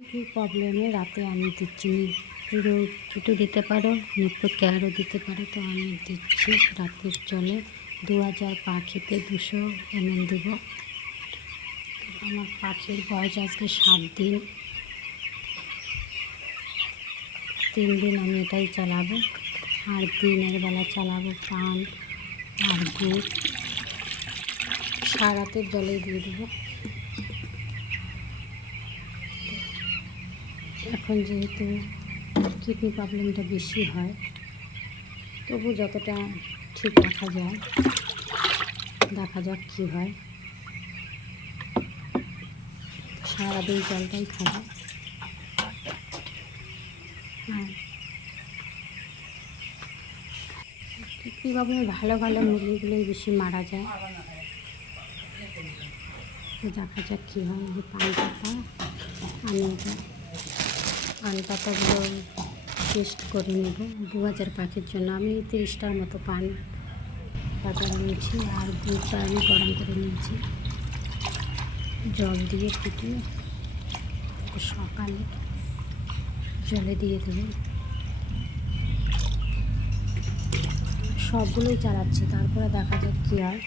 কি প্রবলেমে রাতে আমি দিচ্ছি নি। পুরো কিটো দিতে পারো নিপ্পো ক্যারও দিতে পারো, তো আমি দিচ্ছি রাতের জলে। দু হাজার পাখিতে দুশো এমএল দেবো। আমার পাখির বয়স আজকে সাত দিন। তিন দিন আমি এটাই চালাবো। আর দিনের বেলা চালাবো পান আর গুড় সারাতের জলে দিয়ে দেবো। এখন যেহেতু কিডনি প্রবলেমটা বেশি হয়, তবু যতটা ঠিক রাখা যায়, দেখা যাক কী হয়। সারাদিন জলটাই খাব। হ্যাঁ। কিডনি প্রবলেমে ভালো ভালো মুরগিগুলোই বেশি মারা যায়। দেখা যাক কী হয় পান পাতা আমি এটা পান পাতাগুলো টেস্ট করে নেব। দু হাজার পাখির জন্য আমি তিরিশটার মতো পান পাতা নিয়েছি আর দুধটা আমি গরম করে নিয়েছি। জল দিয়ে ফুটিয়ে সকালে জলে দিয়ে দেবো। সবগুলোই চালাচ্ছি, তারপরে দেখা যাক কী হয়।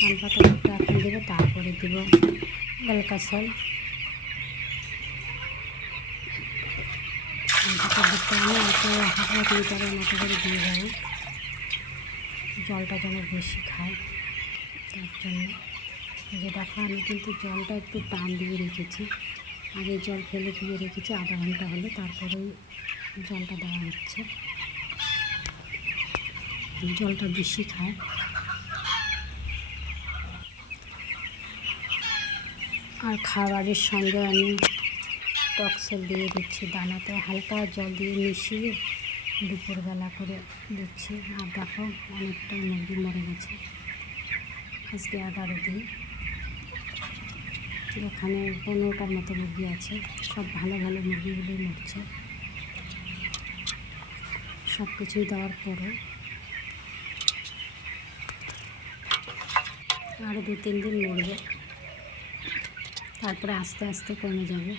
পান পাতাটা এখন দেবো, তারপরে দেবো এলকাসল দুটো আমি অল্প হাফ মতো করে দিয়ে যাব জলটা যেন বেশি খায়, তার জন্য। যে দেখো, আমি কিন্তু জলটা একটু টান দিয়ে রেখেছি। আগে জল ফেলে দিয়ে রেখেছি, আধা ঘণ্টা হলে, তারপরেই জলটা দেওয়া হচ্ছে। জলটা বেশি খায়। আর খাবারের সঙ্গে আমি টক্সেল দিয়ে দিচ্ছি দানাতে, হালকা জল দিয়ে মিশিয়ে দুপুরবেলা করে দিচ্ছি। আর দেখো, অনেকটা মুরগি মরে গেছে। আজকে এগারো দিন। এখানে পনেরোটার মতো মুরগি আছে। সব ভালো ভালো মুরগিগুলোই মরছে। সব কিছুই দেওয়ার পরে আরও দু তিন দিন মরবে। তারপরে আস্তে আস্তে কমে যাবে।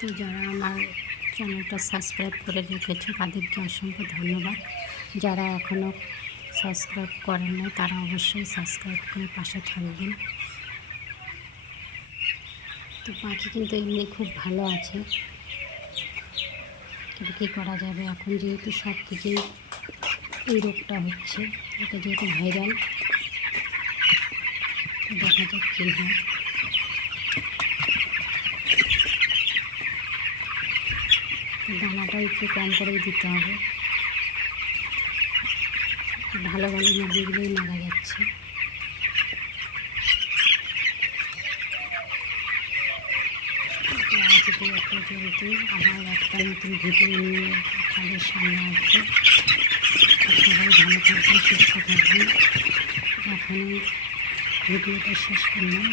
তো যারা আমার চ্যানেলটা সাবস্ক্রাইব করে রেখেছে, তাদেরকে অসংখ্য ধন্যবাদ। যারা এখনও সাবস্ক্রাইব করেন না তারা অবশ্যই সাবস্ক্রাইব করে পাশে থাকবেন। তো পাখি কিন্তু এমনি খুব ভালো আছে। কিন্তু কী করা যাবে? এখন যেহেতু সব থেকেই এই রোগটা হচ্ছে, এটা যেহেতু ভাইরাল, দেখা যাক কী হয়। দানাটা একটু কম করেই দিতে হবে। ভালো ভালো মুরগিগুলোই মারা যাচ্ছে। একটা যেহেতু আবার একটা নতুন ভিডিও নিয়ে আপনাদের সামনে আসবে সবাই ভালো থাকবেন, সুস্থ থাকবেন। এখানে ভিডিওটা শেষ করলাম।